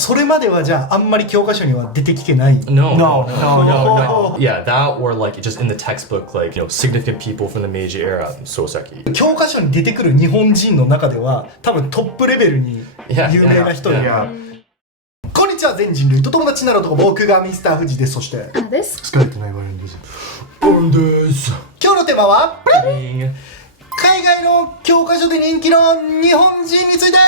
それまではじゃああんまり教科書には出てきてない。 No. Yeah, that or like just in the textbook, like, you know, significant people from the Meiji era, Soseki. 教科書に出てくる日本人の中では多分トップレベルに有名な人だ。こんにちは、全人類と友達になろうと僕がミスター富士です。そしてあです。疲れてないワレンです。今日のテーマは海外の教科書で人気の日本人について。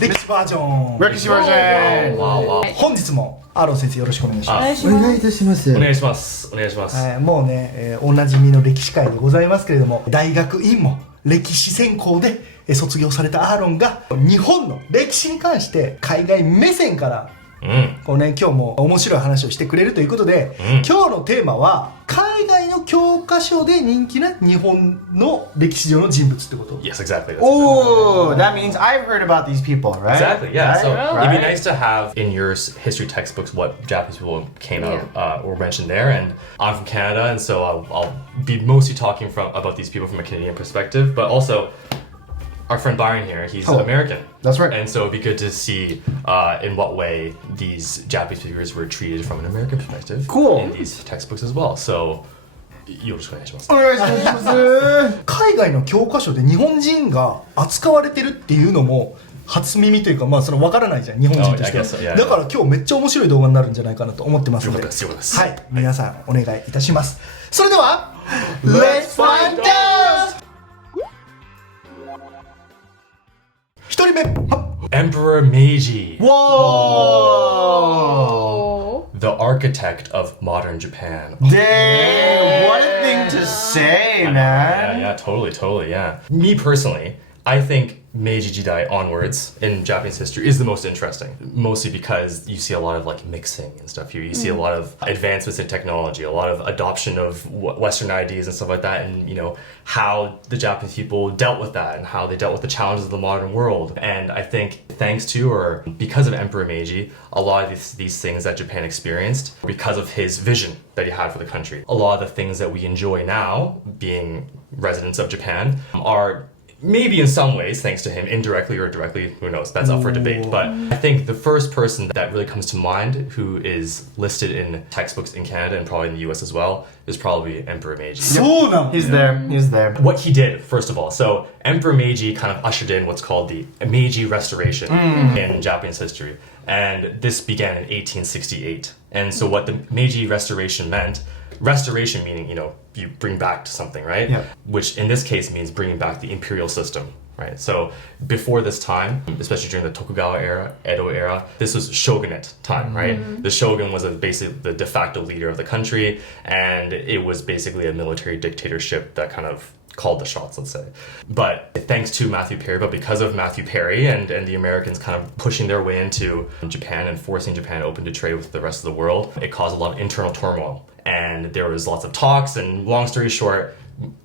歴史バージョン。歴史バージョン。本日もアーロン先生よろしくお願いします。お願いいたします。お願いします。お願いします。もうね、おなじみの歴史界でございますけれども、大学院も歴史専攻で卒業されたアーロンが日本の歴史に関して海外目線からこうね、今日も面白い話をしてくれるということで、今日のテーマは海外の教科書で人気な日本の歴史上の人物ってこと。 Yes, exactly. Oh, that means I've heard about these people, right? Exactly, yeah. Right? So Right? it'd be nice to have in your history textbooks what Japanese people came out or mentioned there. And I'm from Canada, and so I'll be mostly talking about these people from a Canadian perspective, but also our friend Byron here, he's American. That's right. And so it'd be good to see in what way these Japanese figures were treated from an American perspective. Cool. In these textbooks as well. So, よろしくお願いします。お願いします。海外の教科書で日本人が扱われてるっていうのも初耳というか、まあそれ分からないじゃん、日本人としては。 I guess so, yeah. だから今日めっちゃ面白い動画になるんじゃないかなと思ってますので、よかったです。はい、皆さんお願いいたします。それでは Let's find out! 一人目、Emperor Meiji. Whoa! The architect of modern Japan. Dang, what a thing to say, man. Yeah, totally, yeah. Me personally, I think Meiji Jidai onwards in Japanese history is the most interesting, mostly because you see a lot of like mixing and stuff here. You see a lot of advancements in technology, a lot of adoption of Western ideas and stuff like that, and you know how the Japanese people dealt with that and how they dealt with the challenges of the modern world. And I think thanks to or because of Emperor Meiji, a lot of these things that Japan experienced because of his vision that he had for the country. A lot of the things that we enjoy now, being residents of Japan, are maybe in some ways, thanks to him, indirectly or directly, who knows, that's up for debate. But I think the first person that really comes to mind who is listed in textbooks in Canada and probably in the US as well is probably Emperor Meiji. そうなの。 He's there. What he did, first of all. So Emperor Meiji kind of ushered in what's called the Meiji Restoration in Japanese history. And this began in 1868. And so what the Meiji Restoration meant, restoration meaning, you know, you bring back to something, right? Yeah. Which in this case means bringing back the imperial system, right? So before this time, especially during the Tokugawa era, Edo era, this was shogunate time, right? The shogun was basically the de facto leader of the country, and it was basically a military dictatorship that kind of called the shots, let's say. But thanks to Matthew Perry, but because of Matthew Perry and the Americans kind of pushing their way into Japan and forcing Japan open to trade with the rest of the world, it caused a lot of internal turmoil. And there was lots of talks, and long story short,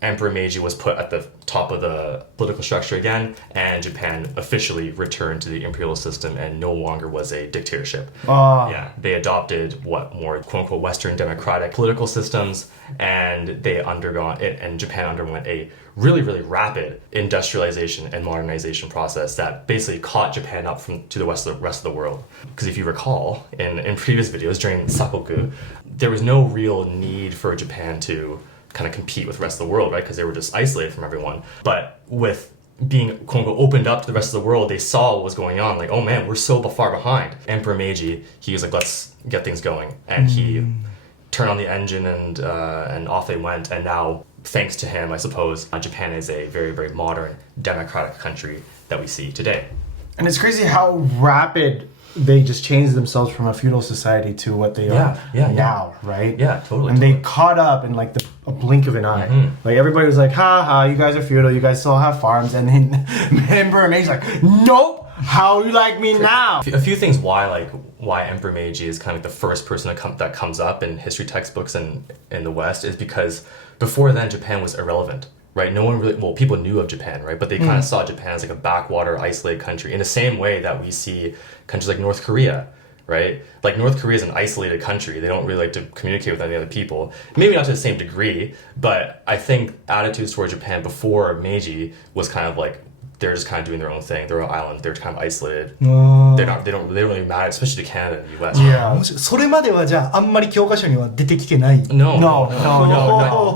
Emperor Meiji was put at the top of the political structure again, and Japan officially returned to the imperial system and no longer was a dictatorship. Yeah, they adopted what more quote-unquote Western democratic political systems, and Japan underwent a really rapid industrialization and modernization process that basically caught Japan up to the rest of the world. Because if you recall, in previous videos during Sakoku, there was no real need for Japan to kind of compete with the rest of the world, right? Because they were just isolated from everyone. But with being quote unquote opened up to the rest of the world, they saw what was going on. Like, oh man, we're so far behind. Emperor Meiji, he was like, let's get things going, and he turned on the engine and off they went. And now, thanks to him, I suppose, Japan is a very modern democratic country that we see today. And it's crazy how rapid they just changed themselves from a feudal society to what they are now, right? Yeah, totally. And they caught up in like a blink of an eye. Like everybody was like, ha, you guys are feudal, you guys still have farms. And then Emperor Meiji's like, nope, how you like me now? A few things why Emperor Meiji is kind of the first person that comes up in history textbooks in the West is because before then Japan was irrelevant. Right, no one really, people knew of Japan, right? But they kind of saw Japan as like a backwater, isolated country in the same way that we see countries like North Korea, right? Like North Korea is an isolated country. They don't really like to communicate with any other people. Maybe not to the same degree, but I think attitudes toward Japan before Meiji was kind of like they're just kind of doing their own thing. They're an island. They're kind of isolated. あー They don't really matter, especially to Canada and the U.S. Yeah. 面白いそれまではじゃああんまり教科書には出てきてない No, No.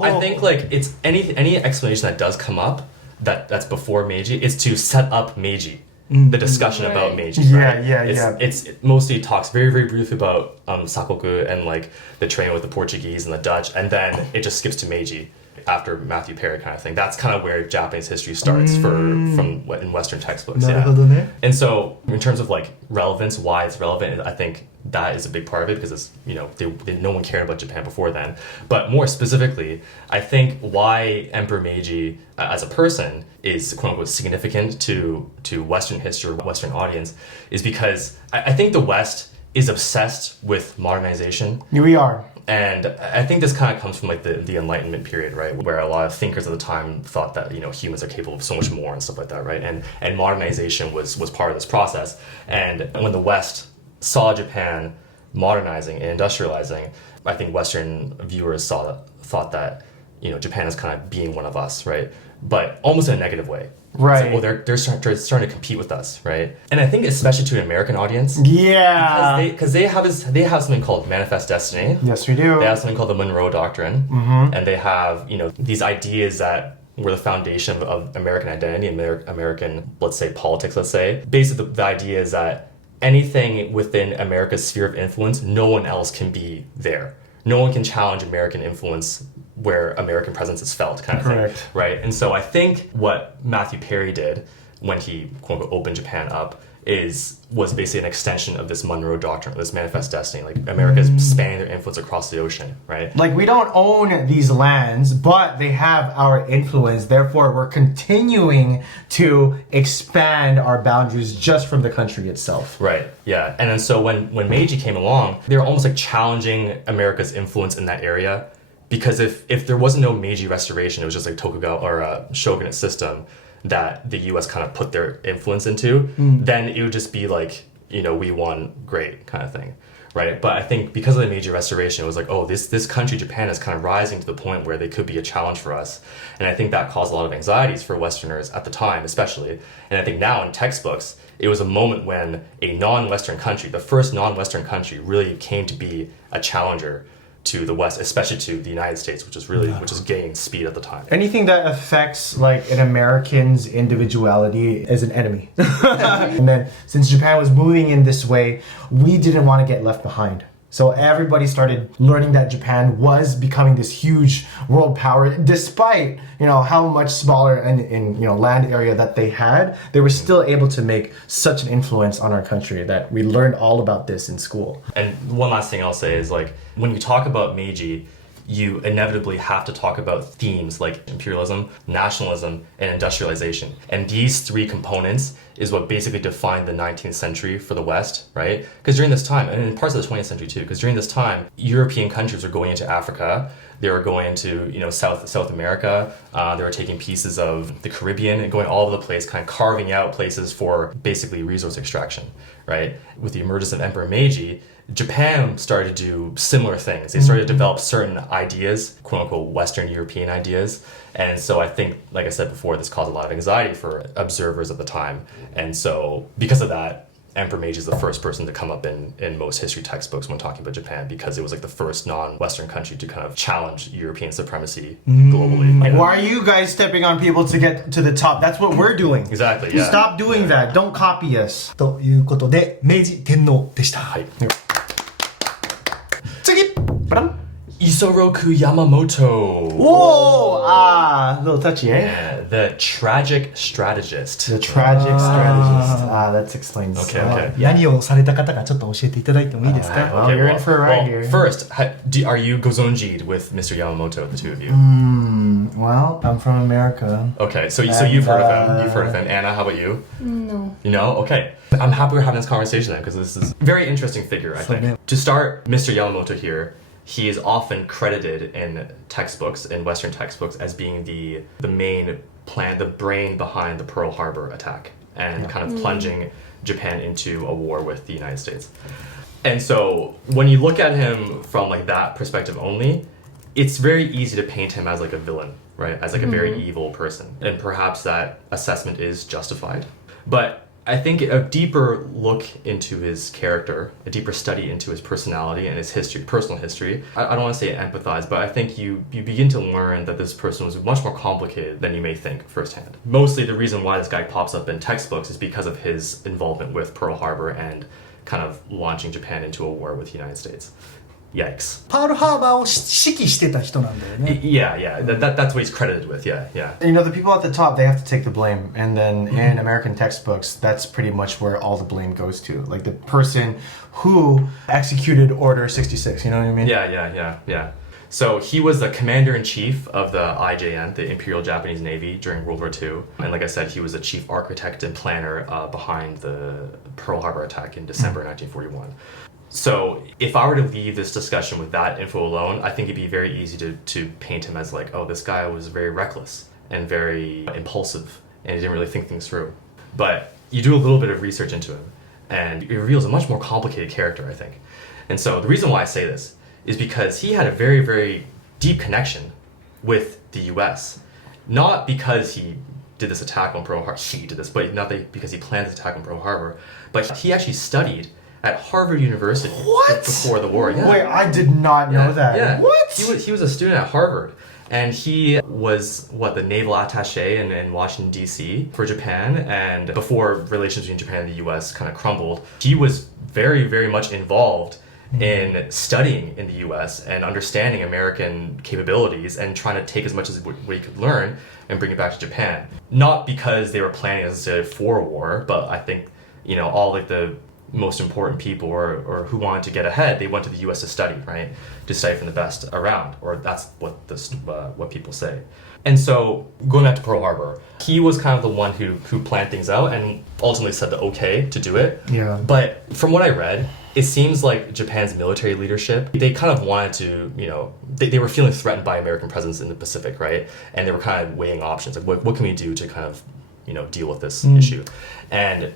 I think like it's any explanation that does come up that's before Meiji, it's to set up Meiji, the discussion about Meiji. Yeah, Right? yeah. It mostly talks very briefly about sakoku and like the training with the Portuguese and the Dutch, and then it just skips to Meiji after Matthew Perry kind of thing. That's kind of where Japanese history starts from in Western textbooks. なる Yeah. ほどね And so, in terms of like relevance, why it's relevant, I think that is a big part of it because it's no one cared about Japan before then. But more specifically, I think why Emperor Meiji as a person is quote unquote significant to Western history or Western audience is because I think the West is obsessed with modernization. Here we are. And I think this kind of comes from like the Enlightenment period, right, where a lot of thinkers at the time thought that humans are capable of so much more and stuff like that, right? And modernization was part of this process. And when the West saw Japan modernizing and industrializing, I think Western viewers thought that Japan is kind of being one of us, right? But almost in a negative way. Right. It's like, they're starting to compete with us, right? And I think especially to an American audience. Yeah. Because they have something called Manifest Destiny. Yes, we do. They have something called the Monroe Doctrine, and they have these ideas that were the foundation of American identity, American, let's say, politics. Let's say basically the idea is that anything within America's sphere of influence, no one else can be there. No one can challenge American influence where American presence is felt, kind of Correct. thing, right? And so I think what Matthew Perry did when he quote unquote opened Japan up was basically an extension of this Monroe Doctrine, this Manifest Destiny. Like America's spanning their influence across the ocean, right? Like, we don't own these lands, but they have our influence. Therefore, we're continuing to expand our boundaries just from the country itself. Right. Yeah. And then so when Meiji came along, they were almost like challenging America's influence in that area, because if there wasn't no Meiji restoration, it was just like Tokugawa or a shogunate system that the U.S. kind of put their influence into, then it would just be like, we won, great kind of thing, right? But I think because of the Meiji Restoration, it was like, oh, this country, Japan, is kind of rising to the point where they could be a challenge for us. And I think that caused a lot of anxieties for Westerners at the time, especially. And I think now in textbooks, it was a moment when a non-Western country, the first non-Western country, really came to be a challenger to the West, especially to the United States, which is gaining speed at the time. Anything that affects like an American's individuality is an enemy. And then since Japan was moving in this way, we didn't want to get left behind. So everybody started learning that Japan was becoming this huge world power, despite how much smaller in land area that they had. They were still able to make such an influence on our country that we learned all about this in school. And one last thing I'll say is like when you talk about Meiji, you inevitably have to talk about themes like imperialism, nationalism, and industrialization. And these three components is what basically defined the 19th century for the West, right? Because during this time, and in parts of the 20th century too, because during this time, European countries were going into Africa, they were going into South America, they were taking pieces of the Caribbean and going all over the place, kind of carving out places for basically resource extraction, right? With the emergence of Emperor Meiji, Japan started to do similar things. They started to develop certain ideas, quote unquote, Western European ideas. And so I think, like I said before, this caused a lot of anxiety for observers at the time. And so because of that, Emperor Meiji is the first person to come up in most history textbooks when talking about Japan, because it was like the first non-Western country to kind of challenge European supremacy globally. Like, why are you guys stepping on people to get to the top? That's what we're doing. Exactly, yeah. Stop doing that. Don't copy us. ということで明治天皇でした、はい。次 Isoroku Yamamoto. Whoa! A little touchy, eh? Yeah, the tragic strategist. The tragic strategist. That explains. Okay. 何をされた方かちょっと教えていただいてもいいですか、 Well, you're in for a ride here. First, are you gozonji'd with Mr. Yamamoto, the two of you? Well, I'm from America. Okay, so you've heard of him. You've heard of him. Anna, how about you? No. You know? Okay. I'm happy we're having this conversation then, because this is a very interesting figure, I think. To start, Mr. Yamamoto here, he is often credited in textbooks, in Western textbooks, as being the main plan, the brain behind the Pearl Harbor attack, and kind of plunging Japan into a war with the United States. And so when you look at him from like that perspective only, it's very easy to paint him as like a villain, right, as like a very evil person. And perhaps that assessment is justified. But I think a deeper look into his character, a deeper study into his personality and his history, personal history, I don't want to say empathize, but I think you begin to learn that this person was much more complicated than you may think firsthand. Mostly the reason why this guy pops up in textbooks is because of his involvement with Pearl Harbor and kind of launching Japan into a war with the United States. Yikes. パールハーバーを指揮してた人なんだよね。Yeah. That's what he's credited with. Yeah. You know, the people at the top, they have to take the blame. And then in American textbooks, that's pretty much where all the blame goes to. Like the person who executed Order 66, you know what I mean? Yeah. So he was the commander-in-chief of the IJN, the Imperial Japanese Navy, during World War II. And like I said, he was the chief architect and planner behind the Pearl Harbor attack in December 1941. So if I were to leave this discussion with that info alone, I think it'd be very easy to paint him as like, oh, this guy was very reckless and very impulsive and he didn't really think things through. But you do a little bit of research into him and it reveals a much more complicated character, I think. And so the reason why I say this is because he had a very, very deep connection with the US. Not because he did this attack on Pearl Harbor, but not because he planned this attack on Pearl Harbor, but he actually studied at Harvard University before the war. Yeah. Wait, I did not know that. Yeah. What? He was a student at Harvard. And he was, the naval attaché in Washington, D.C. for Japan. And before relations between Japan and the U.S. kind of crumbled, he was very, very much involved in studying in the U.S. and understanding American capabilities and trying to take as much as what he could learn and bring it back to Japan. Not because they were planning necessarily for a war, but I think, all like the most important people or who wanted to get ahead, they went to the U.S. to study, right? To study from the best around, or that's what people say. And so going back to Pearl Harbor, he was kind of the one who planned things out and ultimately said the okay to do it. Yeah. But from what I read, it seems like Japan's military leadership, they kind of wanted to, they were feeling threatened by American presence in the Pacific, right? And they were kind of weighing options, like what can we do to kind of, deal with this issue? And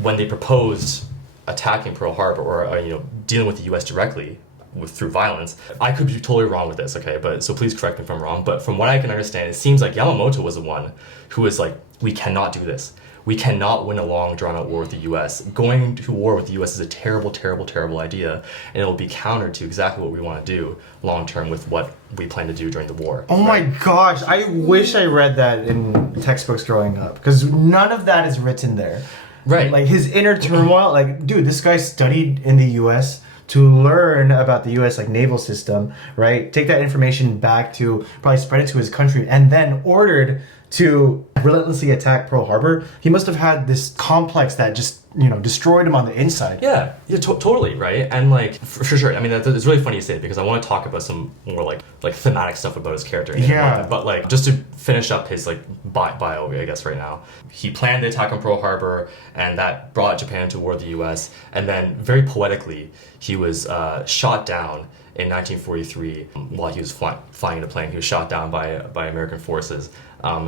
when they proposed attacking Pearl Harbor or dealing with the U.S. directly through violence, I could be totally wrong with this, okay? But so please correct me if I'm wrong. But from what I can understand, it seems like Yamamoto was the one who was like, we cannot do this. We cannot win a long, drawn-out war with the U.S. Going to war with the U.S. is a terrible, terrible, terrible idea, and it will be counter to exactly what we want to do long-term with what we plan to do during the war. Oh my gosh, I wish I read that in textbooks growing up, because none of that is written there. Right. Like his inner turmoil, like, dude, this guy studied in the U.S. to learn about the U.S. like naval system, right? Take that information back to probably spread it to his country, and then ordered to relentlessly attack Pearl Harbor. He must have had this complex that just destroyed him on the inside. Yeah, totally, right? And like for sure, I mean, it's really funny you say it because I want to talk about some more like thematic stuff about his character. Yeah. But like just to finish up his like bio, I guess right now, he planned the attack on Pearl Harbor, and that brought Japan to war with the U.S. And then very poetically, he was shot down in 1943 while he was flying in a plane. He was shot down by American forces.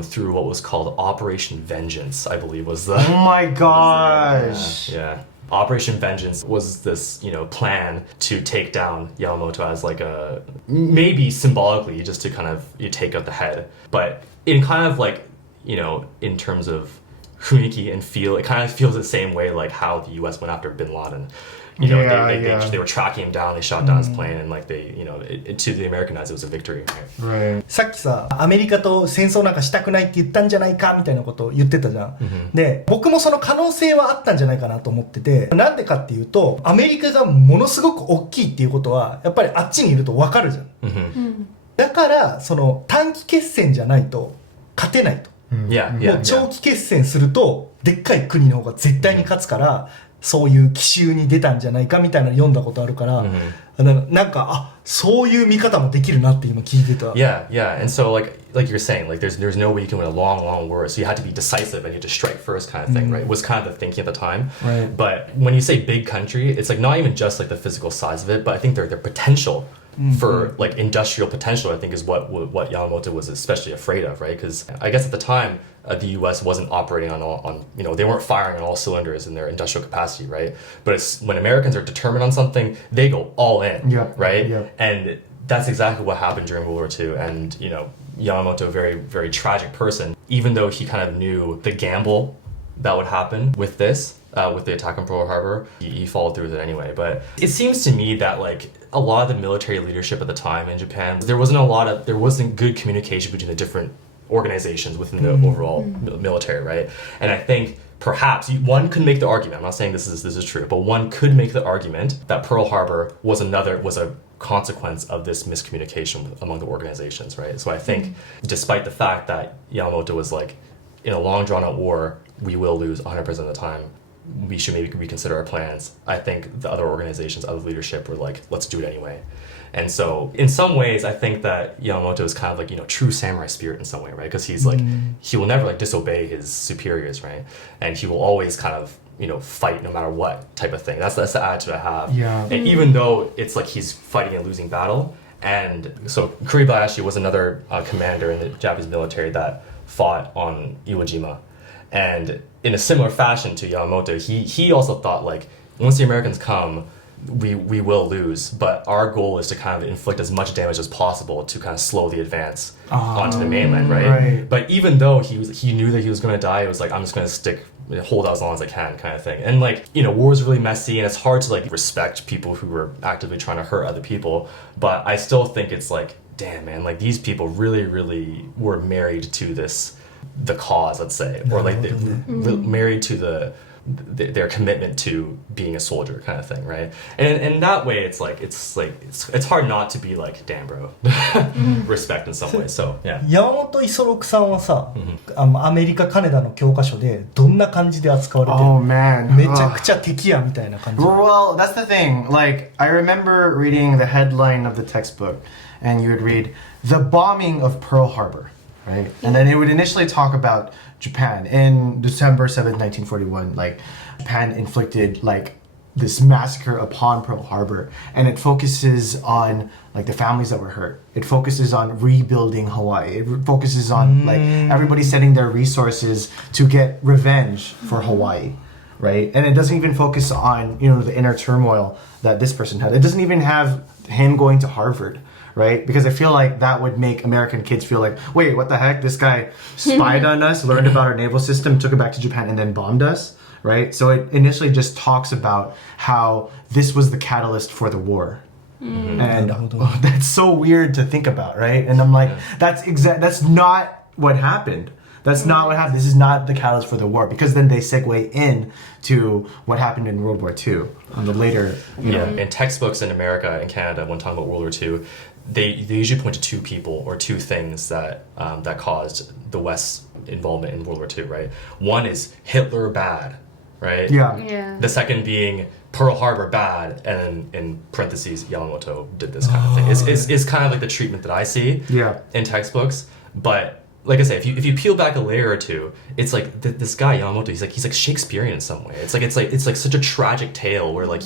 Through what was called Operation Vengeance, I believe was the... Oh my gosh! Yeah. Operation Vengeance was this, plan to take down Yamamoto as like a... Maybe symbolically, just to kind of take out the head. But in kind of like, in terms of雰囲気and feel, it kind of feels the same way like how the U.S. went after Bin Laden. They were tracking him down, they shot down his plane, and like they, to the American eyes, it was a victory. Right. さっきさ、アメリカと戦争なんかしたくないって言ったんじゃないかみたいなことを言ってたじゃん。で、僕もその可能性はあったんじゃないかなと思ってて、なんでかっていうと、アメリカがものすごく大きいっていうことは、やっぱりあっちにいると分かるじゃん。だから、その短期決戦じゃないと勝てないと。もう長期決戦すると、でっかい国の方が絶対に勝つから、そういう奇襲に出たんじゃないかみたいなの読んだことあるから、なんかそういう見方もできるなって今聞いてた。Yeah. And so like you're saying, like there's no way you can win a long war, so you had to be decisive and you had to strike first kind of thing, right? Was kind of the thinking at the time. Right. But when you say big country, it's like not even just like the physical size of it, but I think their potential for like industrial potential, I think is what Yamamoto was especially afraid of, right? Because I guess at the time the U.S. wasn't operating on they weren't firing on all cylinders in their industrial capacity, right? But it's when Americans are determined on something, they go all in, right? And that's exactly what happened during World War II. And Yamamoto a very, very tragic person, even though he kind of knew the gamble that would happen with this, with the attack on Pearl Harbor, he followed through with it anyway. But it seems to me that like a lot of the military leadership at the time in Japan, there wasn't good communication between the different organizations within the overall military, right? And I think perhaps one could make the argument, I'm not saying this is true, but one could make the argument that Pearl Harbor was a consequence of this miscommunication among the organizations, right? So I think despite the fact that Yamamoto was like, in a long drawn out war, we will lose 100% of the time, we should maybe reconsider our plans. I think the other organizations, other leadership were like, let's do it anyway. And so in some ways, I think that Yamamoto is kind of like, true samurai spirit in some way, right? Because he's like, he will never like disobey his superiors, right? And he will always kind of, fight no matter what type of thing. That's the attitude I have. Yeah. And even though it's like he's fighting a losing battle, and so Kuribayashi was another commander in the Japanese military that fought on Iwo Jima. And in a similar fashion to Yamamoto, he also thought like, once the Americans come, we will lose, but our goal is to kind of inflict as much damage as possible to kind of slow the advance onto the mainland, right? But even though he knew that he was going to die, it was like, I'm just going to hold out as long as I can kind of thing. And like, war is really messy and it's hard to like respect people who were actively trying to hurt other people, but I still think it's like, damn man, like these people really, really were married to the cause, let's say, or like married to their commitment to being a soldier kind of thing, right? And in that way, it's hard not to be like, damn bro, respect in some way. So yeah. 山本五十六さんはさ、アメリカカナダの教科書でどんな感じで扱われてる？ Oh man. めちゃくちゃ敵やみたいな感じ。 Well, that's the thing. Like, I remember reading the headline of the textbook, and you would read, "The bombing of Pearl Harbor," right? And then it would initially talk about Japan. In December 7th, 1941, like, Japan inflicted, like, this massacre upon Pearl Harbor. And it focuses on, like, the families that were hurt. It focuses on rebuilding Hawaii. It focuses on, like, everybody setting their resources to get revenge for Hawaii. Right? And it doesn't even focus on, the inner turmoil that this person had. It doesn't even have him going to Harvard, right? Because I feel like that would make American kids feel like, wait, what the heck? This guy spied on us, learned about our naval system, took it back to Japan, and then bombed us, right? So it initially just talks about how this was the catalyst for the war. And that's so weird to think about, right? And I'm like, that's not what happened. That's not what happened. This is not the catalyst for the war, because then they segue in to what happened in World War II on the later, In textbooks in America and Canada, when talking about World War II, they usually point to two people or two things that that caused the West's involvement in World War II, right? One is Hitler bad, right? Yeah. The second being Pearl Harbor bad, and in parentheses, Yamamoto did this kind of thing. It's kind of like the treatment that I see in textbooks, but like I say, if you peel back a layer or two, it's like this guy Yamamoto. He's like Shakespearean in some way. It's like such a tragic tale where like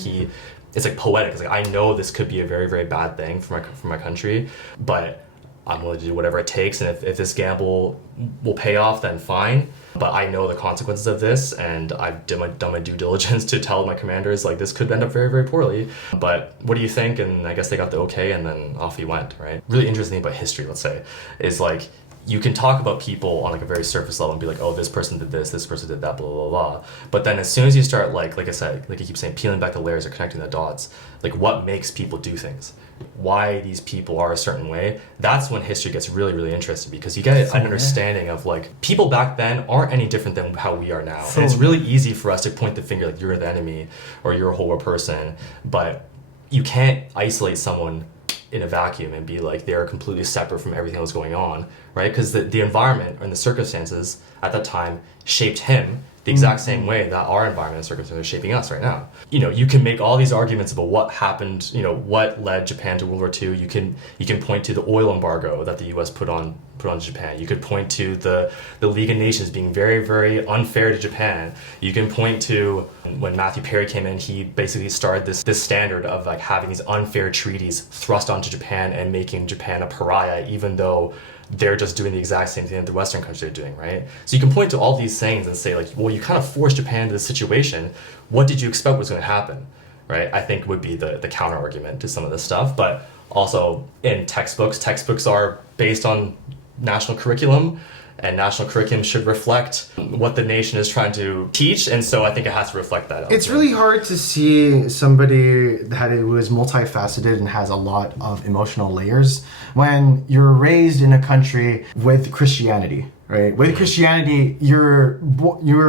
it's like poetic. It's like, I know this could be a very, very bad thing for my country, but I'm willing to do whatever it takes. And if this gamble will pay off, then fine. But I know the consequences of this, and I've done my due diligence to tell my commanders like this could end up very, very poorly. But what do you think? And I guess they got the okay, and then off he went. Right. Really interesting thing about history, let's say, is like, you can talk about people on like a very surface level and be like, oh, this person did this person did that, blah, blah, blah. But then as soon as you start, like I said, like you keep saying, peeling back the layers or connecting the dots, like what makes people do things? Why these people are a certain way? That's when history gets really, really interesting, because you get an understanding of like, people back then aren't any different than how we are now. And it's really easy for us to point the finger like you're the enemy or you're a horrible person, but you can't isolate someone in a vacuum and be like they're completely separate from everything that was going on, right? Because the environment and the circumstances at that time shaped him the exact same way that our environment and circumstances are shaping us right now. You can make all these arguments about what happened, what led Japan to World War II. You can point to the oil embargo that the US put on Japan. You could point to the League of Nations being very, very unfair to Japan. You can point to when Matthew Perry came in, he basically started this standard of like having these unfair treaties thrust onto Japan and making Japan a pariah, even though they're just doing the exact same thing that the Western countries are doing, right? So you can point to all these things and say like, well, you kind of forced Japan into this situation. What did you expect was going to happen, right? I think would be the counter argument to some of this stuff. But also in textbooks are based on national curriculum, and national curriculum should reflect what the nation is trying to teach, and so I think it has to reflect that. It's really hard to see somebody who is multifaceted and has a lot of emotional layers when you're raised in a country with Christianity. Right? With Christianity, you're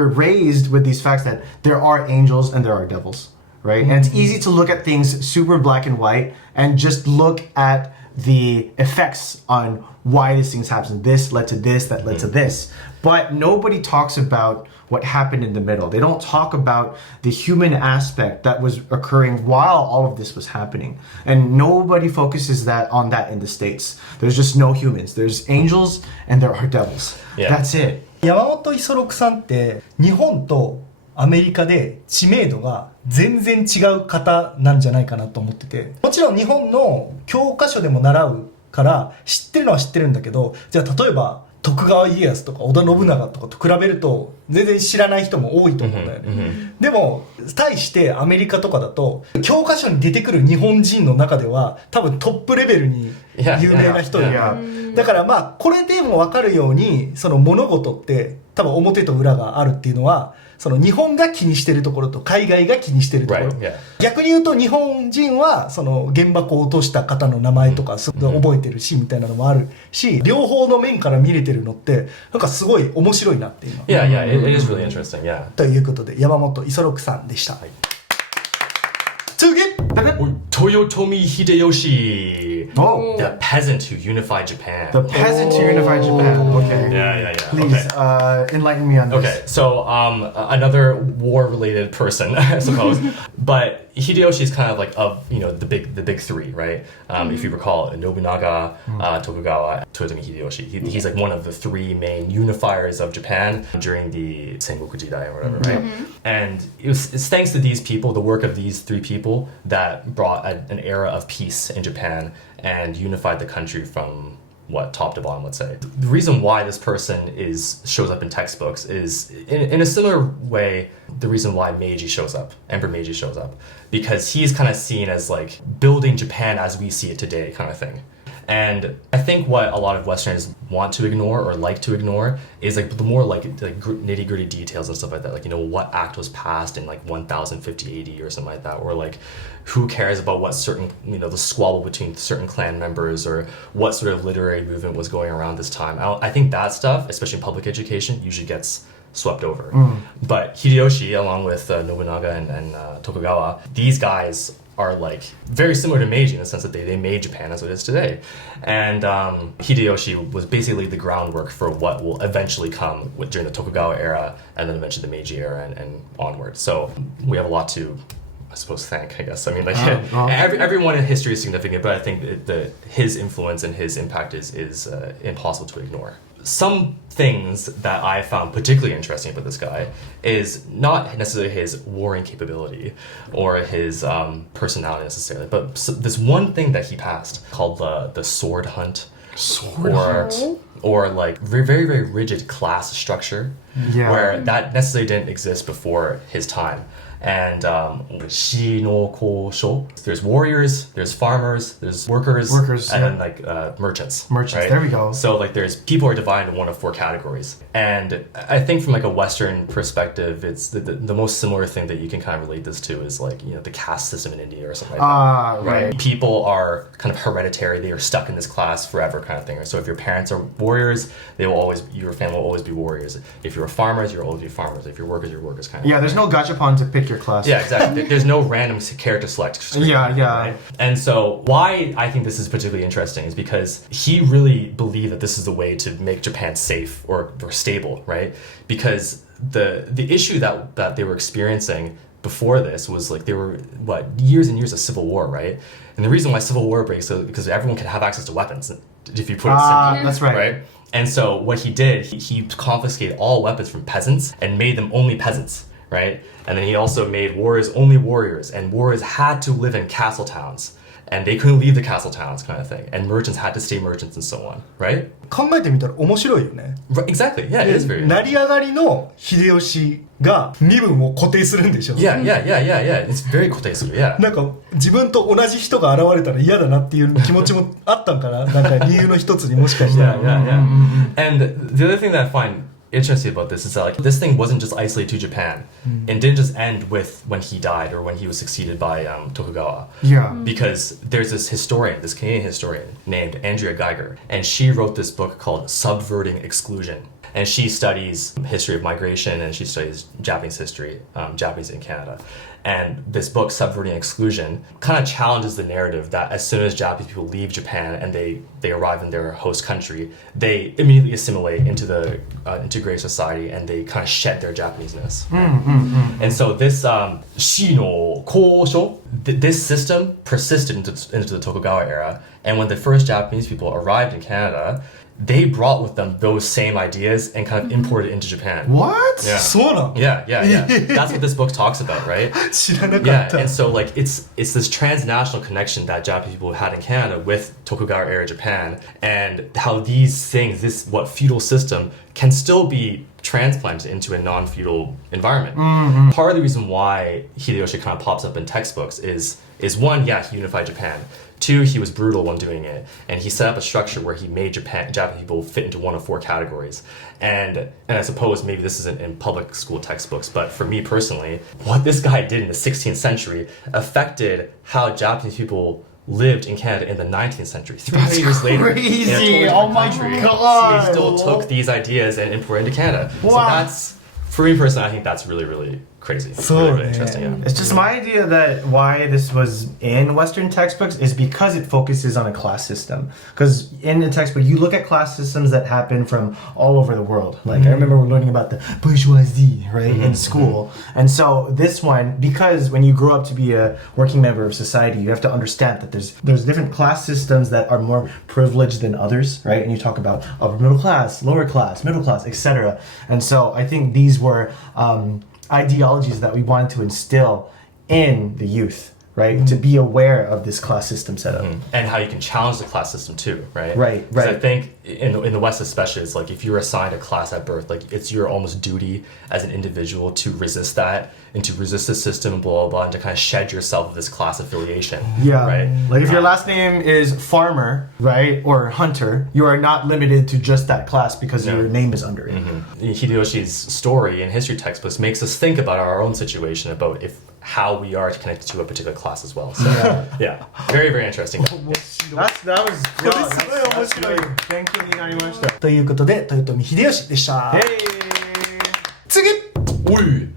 raised with these facts that there are angels and there are devils. Right? And it's easy to look at things super black and white and just look at the effects on why these things happen. This led to this, that led to this. But nobody talks about what happened in the middle. They don't talk about the human aspect that was occurring while all of this was happening. And nobody focuses on that in the States. There's just no humans. There's angels and there are devils. Yeah. That's it. 山本五十六さんって日本とアメリカで知名度が全然違う方なんじゃないかなと思ってて、もちろん日本の教科書でも習うから知ってるのは知ってるんだけど、じゃあ例えば徳川家康とか織田信長とかと比べると全然知らない人も多いと思うんだよね、でも対してアメリカとかだと教科書に出てくる日本人の中では多分トップレベルに有名な人で、だからまあこれでも分かるようにその物事って多分表と裏があるっていうのはその日本が気にしてるところと海外が気にしてるところ、逆に言うと日本人はその原爆を落とした方の名前とか覚えてるしみたいなのもあるし、両方の面から見れてるのってなんかすごい面白いなっていうの。Yeah, it is really interesting. Yeah. ということで山本五十六さんでした。次、Toyotomi Hideyoshi. Oh. The peasant who unified Japan. The peasant who unified Japan. Okay. Yeah. Please enlighten me on this. Okay, so another war-related person, I suppose, but Hideyoshi is kind of like the big three, right? If you recall, Nobunaga, Tokugawa, Toyotomi Hideyoshi. He's like one of the three main unifiers of Japan during the Sengoku Jidai or whatever, right? And it's thanks to these people, the work of these three people, that brought an era of peace in Japan and unified the country from top to bottom, let's say. The reason why this person shows up in textbooks is in a similar way the reason why Meiji shows up, Emperor Meiji shows up, because he's kind of seen as like building Japan as we see it today kind of thing. And I think what a lot of Westerners want to ignore or like to ignore is like the more like nitty-gritty details and stuff like that. Like, what act was passed in like 1050 AD or something like that. Or like, who cares about what certain, the squabble between certain clan members or what sort of literary movement was going around this time. I think that stuff, especially in public education, usually gets swept over. But Hideyoshi, along with Nobunaga and Tokugawa, these guys are like very similar to Meiji in the sense that they made Japan as it is today. And Hideyoshi was basically the groundwork for what will eventually come during the Tokugawa era and then eventually the Meiji era and onward. So we have a lot to, I suppose, thank, I guess. I mean, like everyone in history is significant, but I think his influence and his impact is impossible to ignore. Some things that I found particularly interesting about this guy is not necessarily his warring capability or his personality necessarily, but this one thing that he passed called the sword hunt. Or like very, very rigid class structure where that necessarily didn't exist before his time. And shi no kosho. There's warriors, there's farmers, there's workers, and then like merchants. Merchants, right? There we go. So like there's people are divided into one of four categories. And I think from like a Western perspective, it's the most similar thing that you can kind of relate this to is like, the caste system in India or something like that. Right. People are kind of hereditary, they are stuck in this class forever kind of thing. So if your parents are warriors, your family will always be warriors. If you're farmers, you'll always be farmers. If you're workers kind of there's no gachapon to pick your class. Yeah, exactly. There's no random character select. Right? And so why I think this is particularly interesting is because he really believed that this is the way to make Japan safe or stable, right? Because the issue that they were experiencing before this was like they were years and years of civil war, right? And the reason why civil war breaks is because everyone can have access to weapons, if you put it simply. That's right. And so what he did, he confiscated all weapons from peasants and made them only peasants. Right? And then he also made warriors only warriors, and warriors had to live in castle towns. and they couldn't leave the castle towns kind of thing. And merchants had to stay merchants and so on, right? 考えてみたら面白いよね。 Right, exactly, yeah, it is very 成り上がりの秀吉が身分を固定するんでしょ。 Yeah. It's very 固定する, yeah. なんか自分と同じ人が現れたら嫌だなっていう気持ちもあったんかな。なんか理由の一つにもしかしたら。Yeah. And the other thing that I find interesting about this is that like this thing wasn't just isolated to Japan. It didn't just end with when he died or when he was succeeded by Tokugawa. Yeah. Because there's this historian, this Canadian historian named Andrea Geiger, and she wrote this book called Subverting Exclusion. And she studies history of migration and she studies Japanese history, Japanese in Canada. And this book, Subverting Exclusion, kind of challenges the narrative that as soon as Japanese people leave Japan and they arrive in their host country, they immediately assimilate into the integrated society and they kind of shed their Japanese-ness. Right? And so this Shino Kosho, this system persisted into the Tokugawa era. And when the first Japanese people arrived in Canada, they brought with them those same ideas and kind of imported into Japan. What? Yeah. そうなの？ Yeah. That's what this book talks about, right? 知らなかっ Yeah, た。 and so like it's this transnational connection that Japanese people had in Canada with Tokugawa era Japan, and how these things, this what feudal system can still be transplanted into a non-feudal environment. Part of the reason why Hideyoshi kind of pops up in textbooks is one, yeah, he unified Japan. Two, he was brutal when doing it, and he set up a structure where he made Japanese people fit into one of four categories. And I suppose maybe this isn't in public school textbooks, but for me personally, what this guy did in the 16th century affected how Japanese people lived in Canada in the 19th century. 300 years later, in a crazy. totally different Oh my country, God. they still took these ideas and imported into Canada. So Wow. that's, for me personally, I think that's really, really crazy. So, Really interesting, yeah. It's just my idea that why this was in Western textbooks is because it focuses on a class system. Because in the textbook, you look at class systems that happen from all over the world. Like I remember we're learning about the bourgeoisie, right, in school. And so this one, because when you grow up to be a working member of society, you have to understand that there's different class systems that are more privileged than others, right? And you talk about upper middle class, lower class, middle class, etc. And so I think these were ideologies that we wanted to instill in the youth, right? To be aware of this class system setup. And how you can challenge the class system too, right? Right. 'Cause I think in the West especially, it's like if you're assigned a class at birth, like it's your almost duty as an individual to resist that and to resist the system and blah, blah, blah, and to kind of shed yourself of this class affiliation. Yeah. Right? Like if your last name is farmer, right, or hunter, you are not limited to just that class because your name is under it. Hideyoshi's story in history textbooks makes us think about our own situation, about how we are connected to a particular class as well. So yeah, very, very interesting. That was これすごい面白い。勉強になりました。ということで、豊臣秀吉でした。次。おい、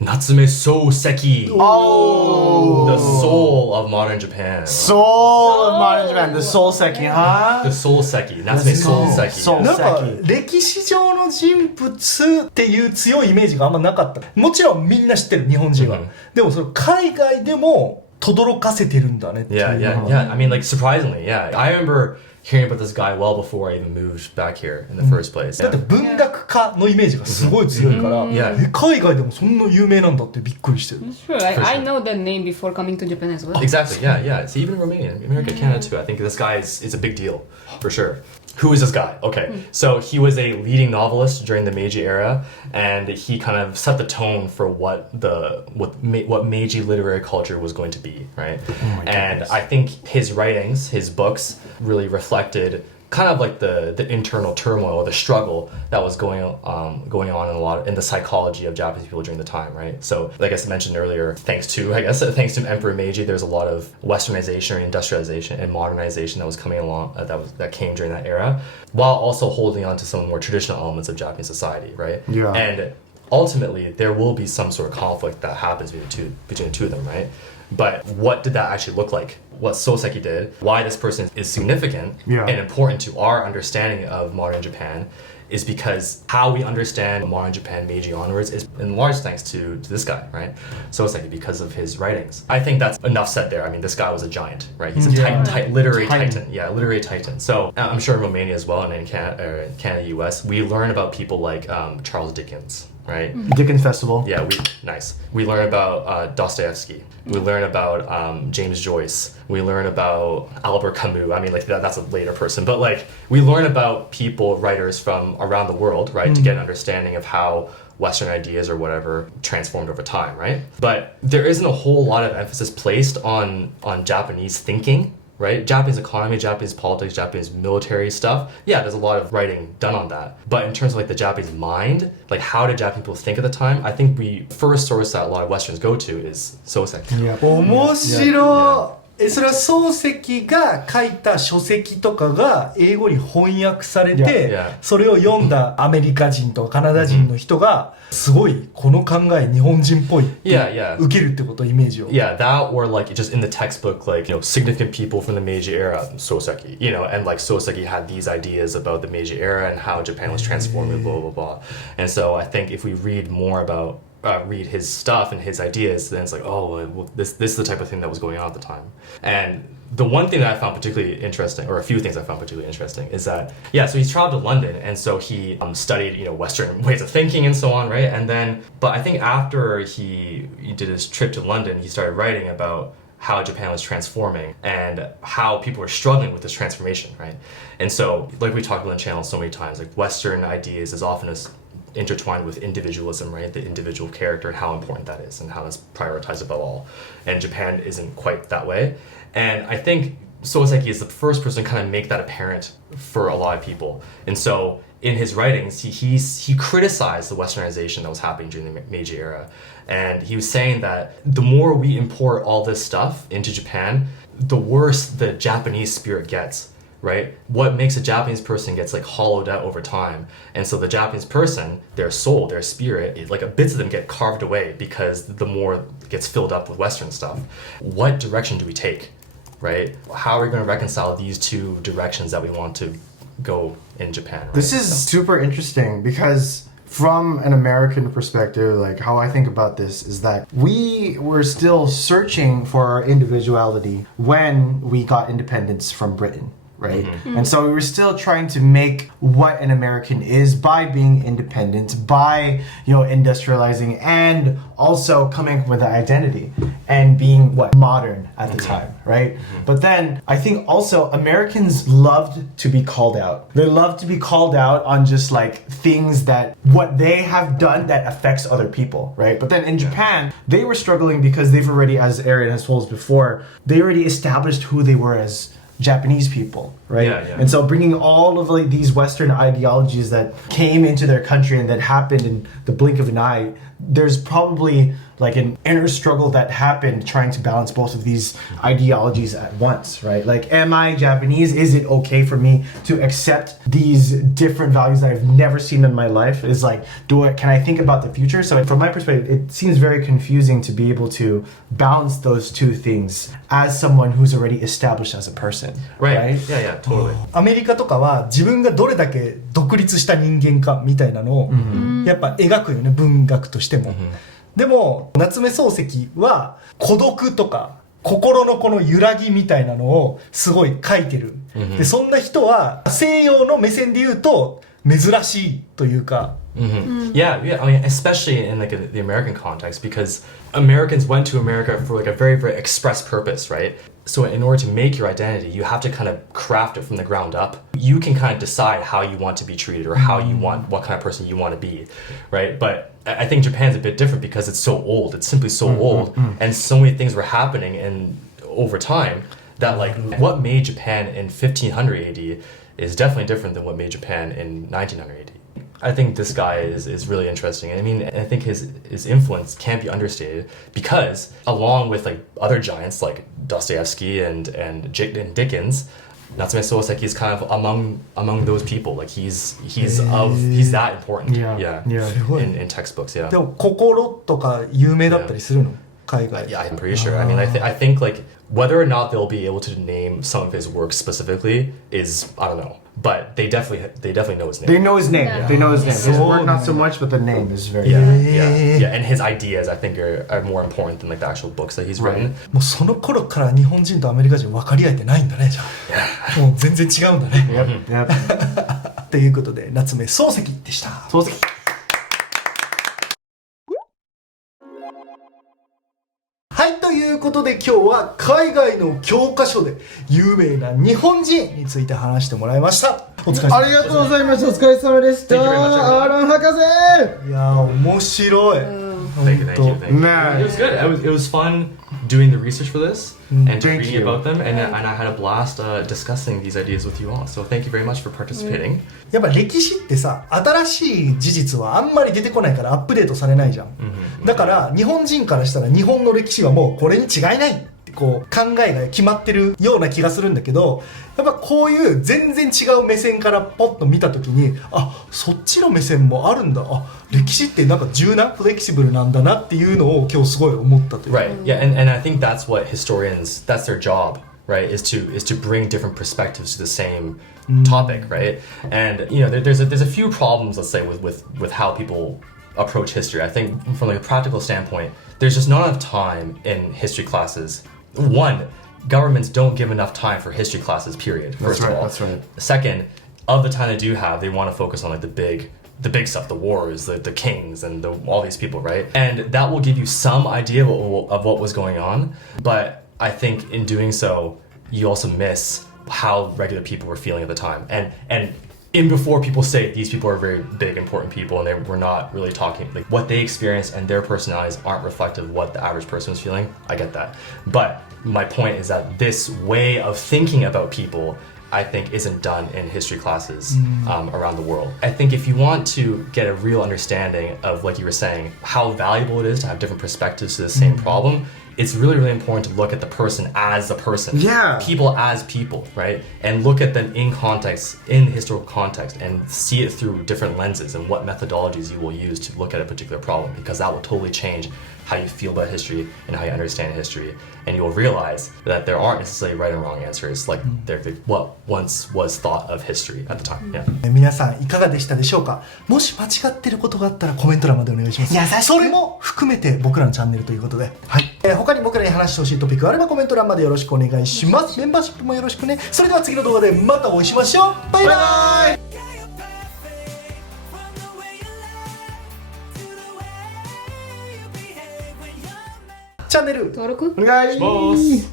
Natsume Soseki, Oh! the soul of modern Japan. Soul of modern Japan, the soul Seki, huh? The Soseki, Natsume Soseki. Soul なんか Seki. 歴史上の人物っていう強いイメージがあんまなかった。もちろんみんな知ってる日本人は。でもその海外でも轟かせてるんだねっていう。 Yeah. I mean, like surprisingly, yeah. I remember hearing about this guy well before I even moved back here in the first place. だって文学家のイメージがすごい強いから、 Yeah. 海外でもそんな有名なんだってびっくりしてる。 Sure, I know that name before coming to Japan as well. Exactly. Yeah. It's even in Romania, America, Canada too. I think this guy is a big deal for sure. Who is this guy? Okay, so he was a leading novelist during the Meiji era, and he kind of set the tone for what Meiji literary culture was going to be, right? And I think his writings, his books, really reflected kind of like the internal turmoil, the struggle that was going on in the psychology of Japanese people during the time, right? So, like I mentioned earlier, thanks to Emperor Meiji, there's a lot of westernization or industrialization and modernization that was coming along, that came during that era, while also holding on to some more traditional elements of Japanese society, right? Yeah. And ultimately, there will be some sort of conflict that happens between the two of them, right? But what did that actually look like? What Soseki did, why this person is significant and important to our understanding of modern Japan, is because how we understand modern Japan Meiji onwards is in large thanks to this guy, right? Soseki, because of his writings. I think that's enough said there. I mean, this guy was a giant, right? He's a literary titan. Yeah, literary titan. So I'm sure in Romania as well, and in Canada, US, we learn about people like Charles Dickens, right? Dickens Festival. Yeah, nice. We learn about Dostoevsky. We learn about James Joyce. We learn about Albert Camus. I mean, like that's a later person, but like we learn about people, writers from around the world, right, to get an understanding of how Western ideas or whatever transformed over time, right? But there isn't a whole lot of emphasis placed on Japanese thinking. Right? Japanese economy, Japanese politics, Japanese military stuff. Yeah, there's a lot of writing done on that. But in terms of like the Japanese mind, like how did Japanese people think at the time? I think the first source that a lot of Westerns go to is Soseki. Yeah. 面白い。それは漱石が書いた書籍とかが英語に翻訳されて、Yeah. それを読んだアメリカ人とかカナダ人の人がすごいこの考え日本人っぽいって受けるってことイメージを。Yeah, that or like just in the textbook, like, you know, significant people from the Meiji era, Soseki, you know, and like Soseki had these ideas about the Meiji era and how Japan was transforming, blah, blah, blah. And so I think if we read more about read his stuff and his ideas, then it's like, oh, well, this is the type of thing that was going on at the time. And the one thing that I found particularly interesting, or a few things I found particularly interesting, is that, yeah, so he's traveled to London, and so he studied, you know, Western ways of thinking and so on, right? And then, but I think after he did his trip to London, he started writing about how Japan was transforming and how people were struggling with this transformation, right? And so, like we talked about on the channel so many times, like Western ideas is often intertwined with individualism, right? The individual character and how important that is and how that's prioritized above all. And Japan isn't quite that way. And I think Soseki is the first person to kind of make that apparent for a lot of people. And so in his writings, he criticized the westernization that was happening during the Meiji era. And he was saying that the more we import all this stuff into Japan, the worse the Japanese spirit gets. Right? What makes a Japanese person gets like hollowed out over time. And so the Japanese person, their soul, their spirit, like bits of them get carved away because the more it gets filled up with Western stuff. What direction do we take? Right? How are we going to reconcile these two directions that we want to go in Japan? Right? This is super interesting because from an American perspective, like how I think about this is that we were still searching for our individuality when we got independence from Britain. Right? Mm-hmm. And so we were still trying to make what an American is by being independent, by, you know, industrializing and also coming up with an identity and being modern at the time, right? Mm-hmm. But then I think also Americans loved to be called out. They love to be called out on just like things that what they have done that affects other people, right? But then in Japan, they were struggling because they've already, as Aaron has told us before, they already established who they were as Japanese people, right? Yeah. And so bringing all of like these Western ideologies that came into their country and that happened in the blink of an eye, there's probably like an inner struggle that happened trying to balance both of these ideologies at once, right? Like, am I Japanese? Is it okay for me to accept these different values that I've never seen in my life? Is like, can I think about the future? So from my perspective, it seems very confusing to be able to balance those two things as someone who's already established as a person, right? Yeah, totally. アメリカとかは自分がどれだけ独立した人間かみたいなのをやっぱ描くよね、文学としても。でも夏目漱石は孤独とか心のこの揺らぎみたいなのをすごい書いてる。でそんな人は西洋の目線で言うと珍しいというか。Yeah, I mean, especially in like the American context, because Americans went to America for like a very, very express purpose, right? So in order to make your identity, you have to kind of craft it from the ground up. You can kind of decide how you want to be treated or how you want, what kind of person you want to be, right? But I think Japan's a bit different because it's so old. It's simply so old, and so many things were happening over time that like what made Japan in 1500 AD is definitely different than what made Japan in 1900 AD. I think this guy is really interesting. I mean, I think his influence can't be understated because along with like other giants like Dostoevsky and Dickens, Natsume Soseki is kind of among those people. Like he's that important. Yeah. In textbooks. Yeah. でも心とか有名だったりするの？海外。Yeah, I'm pretty sure. I mean, I think like whether or not they'll be able to name some of his works specifically is I don't know. But they definitely know his name. They know his name. Yeah. They know his name. His work not so much, but the name is very. Yeah. And his ideas I think are more important than like the actual books that he's written. もうその頃から日本人とアメリカ人分かり合えてないんだねじゃあ。もう全然違うんだね。ということで夏目漱石でした。漱石。いうことで今日は海外の教科書で有名な日本人について話してもらいました。お疲れ様。ありがとうございました。お疲れ様でした。アーロン博士。いやー面白い。Thank you, thank you, thank you. Man. It was good. It was fun doing the research for this and Thank reading you. about them, and I had a blast discussing these ideas with you all. So thank you very much for participating. やっぱ歴史ってさ、新しい事実はあんまり出てこないからアップデートされないじゃん。だから日本人からしたら日本の歴史はもうこれに違いないってこう考えが決まってるような気がするんだけど、やっぱこういう全然違う目線からポッと見た時に、あ、そっちの目線もあるんだ。あ、歴史ってなんか柔軟フレキシブルなんだなっていうのを今日すごい思ったという。Right. Yeah, and I think that's what historians, that's their job, right? Is to bring different perspectives to the same topic, right? And you know, there's a few problems, let's say, with how people approach history. I think from like a practical standpoint, there's just not enough time in history classes. One, governments don't give enough time for history classes, period. First of all. That's right. Second, of the time they do have, they want to focus on like the big stuff, the wars, the kings, and all these people, right? And that will give you some idea of what was going on. But I think in doing so, you also miss how regular people were feeling at the time. And in before people say these people are very big, important people, and we're not really talking, like what they experience and their personalities aren't reflective of what the average person is feeling. I get that. But my point is that this way of thinking about people, I think, isn't done in history classes around the world. I think if you want to get a real understanding of, like you were saying, how valuable it is to have different perspectives to the same problem, it's really, really important to look at the person as a person. Yeah. People as people, right? And look at them in context, in historical context, and see it through different lenses and what methodologies you will use to look at a particular problem, because that will totally change how you feel about history and how you understand history. And you will realize that there aren't necessarily right and wrong answers, like what once was thought of history at the time. Yeah. 皆さんいかがでしたでしょうか。もし間違ってることがあったらコメント欄までお願いします。それも含めて僕らのチャンネルということで、はい。他に僕らに話してほしいトピックがあればコメント欄までよろしくお願いします。メンバーシップもよろしくね。それでは次の動画でまたお会いしましょう。バイバイ。チャンネル登録お願いします。